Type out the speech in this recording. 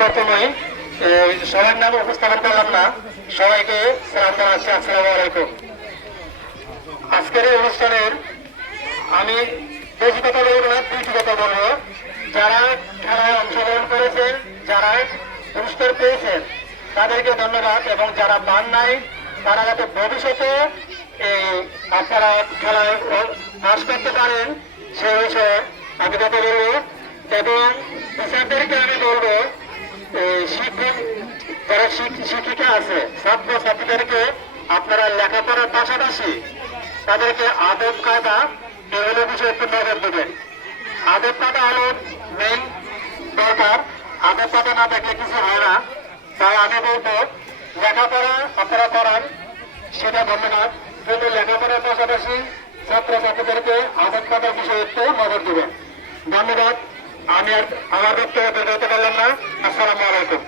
প্রথমেই সবার নাম উপস্থাপন করলাম না, সবাইকে সালাম জানাচ্ছি, আসসালামু আলাইকুম। আজকের এই অনুষ্ঠানের আমি বেশি কথা বলবো না, দুইটি কথা বলবো। যারা খেলায় অংশগ্রহণ করেছেন, যারা পুরস্কার পেয়েছেন তাদেরকে ধন্যবাদ, এবং যারা পান নাই তারা যাতে ভবিষ্যতে আপনারা খেলায় পাস করতে পারেন সে বিষয়ে আমি কথা বলবো। এবং টিচারদেরকে আমি বলবো, শিক্ষক যারা শিক্ষিকা আছে, ছাত্র ছাত্রীদেরকে আপনারা লেখাপড়ার পাশাপাশি তাদেরকে আদব কায়দা এগুলো বিষয়ে একটু নজর দেবেন। আদব কায়দা হলো মেইন দরকার, আদব কায়দা না দেখলে কিছু হয় না। তাই আমি বলবো লেখাপড়া আপনারা করান, সেটা ধন্যবাদ, কিন্তু লেখাপড়ার পাশাপাশি ছাত্র ছাত্রীদেরকে আদব কায়দার বিষয়ে একটু নজর দেবেন। ধন্যবাদ। আমি আর আমার বক্তব্য বলতে পারলাম না। আসসালামু আলাইকুম।